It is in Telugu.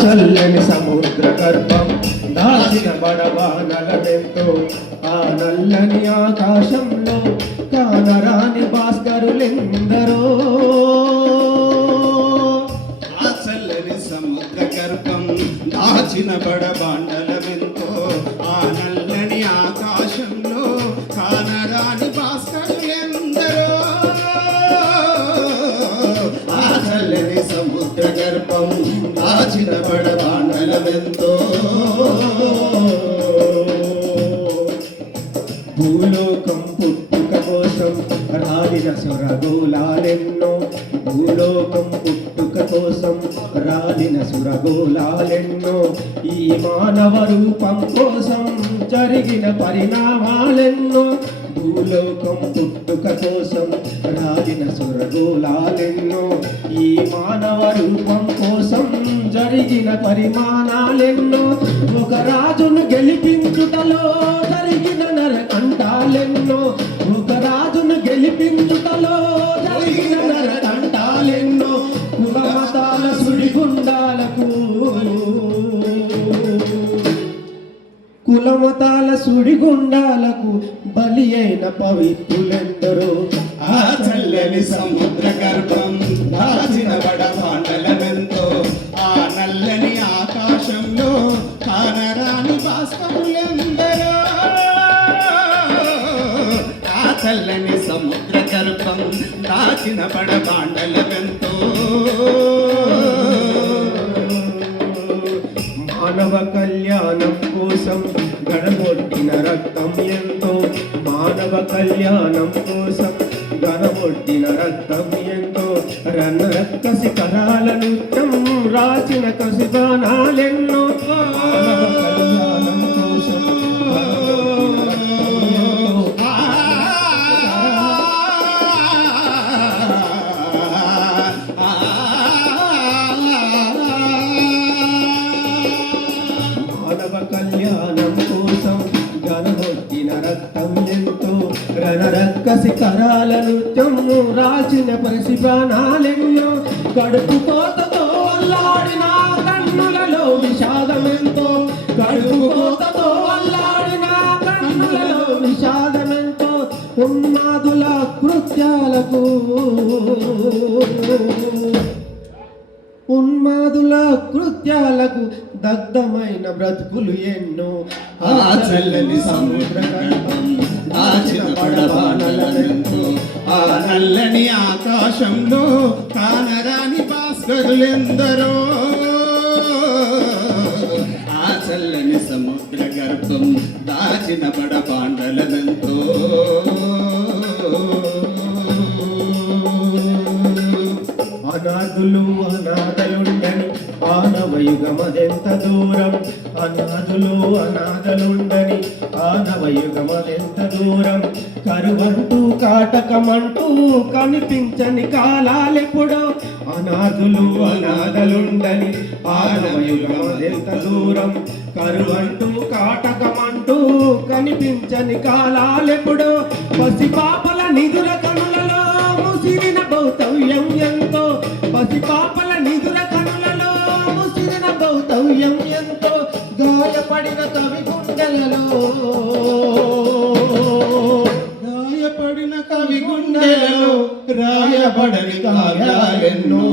చల్లని సముద్ర గర్భం దాచిన బడబానలమెంతో ఆ నల్లని ఆకాశంలో కానరాని భాస్కరులెందరో ఆ చల్లని సముద్ర గర్భం దాచిన బడబాండలమెంతో ఆ నల్లని ఆకాశంలో కానరాని భాస్కరులెందరో ఆ చల్లని సముద్ర గర్భం దాచిన బడబాండలమెంతో భూలోకం పుట్టుక కోసం రాలిన సురగోళాలెన్నో భూలోకం పుట్టుక కోసం రాలిన సురగోళాలెన్నో ఈ మానవ రూపం కోసం జరిగిన పరిణామాలెన్నో భూలోకం పుట్టుక కోసం రాలిన సురగోళాలెన్నో ఈ మానవ రూపం కోసం జరిగిన పరిమాణాలెన్నో ఒక రాజును గెలిపించుటలో జరిగిన నరకంటాలెన్నో ఒక రాజును గెలిపించుటలో జరిగిన నరకంటాలెన్నో కులమతాల సుడిగుండాలకు బలి అయిన పవిత్రులెందరో ఆ చల్లని సముద్ర గర్భం దాచిన బడబాండలమెంతో ఆ నల్లని ఆకాశంలో కానరాని భాస్కరులెందరో ఆ చల్లని సముద్ర గర్భం దాచిన బడబాండలమెంతో మానవ కళ్యాణం కోసం గడగొట్టిన రక్తం ఎంతో మానవ కళ్యాణం కోసం గడగొట్టిన రక్తం ఎంతో రన్నరక్కసి కథాల నృత్యం రాసిన కసిబాణాలెన్నో మానవ కళ్యాణం కోసం కళ్యాణం కోసం గనగొట్టిన రక్తం ఎంతో రణరక్కసి కరాల నృత్యము రాసిన పరిశిబాణాలెన్నో కడుపు కోతతో అల్లాడిన కన్నులలో విషాదమెంతో కడుపు కోతతో అల్లాడిన కన్నులలో విషాదమెంతో ఉన్మాదుల కృత్యాలకు దగ్ధమైన బ్రతుకులు ఎన్నో ఆ చల్లని సముద్ర గర్భం దాచిన బడబానలమెంతో ఆ నల్లని ఆకాశంలో కానరాని భాస్కరులెందరో ఆ చల్లని సముద్ర గర్భం దాచిన బడబాండలమెంతో అనాథులు అనాథలుండని ఆనవయుగమదెంత దూరం అనాథులు అనాథలుండని ఆనవయుగమదెంత దూరం కరువంటూ కాటకమంటూ కనిపించని కాలాలెప్పుడో అనాథులు అనాథలుండని ఆనవయుగమదెంత దూరం కరువంటూ కాటకమంటూ కనిపించని కాలాలెప్పుడో పసిపాపల నిదుర కనులలో ముసిరిన భౌతవ్యం ఎంతో పసిపాపల నిదుర కనులలో ముసిరిన భౌతవ్యం ఎంతో గాయపడిన కవి గుండెలలో రాయబడని కావ్యాలెన్నో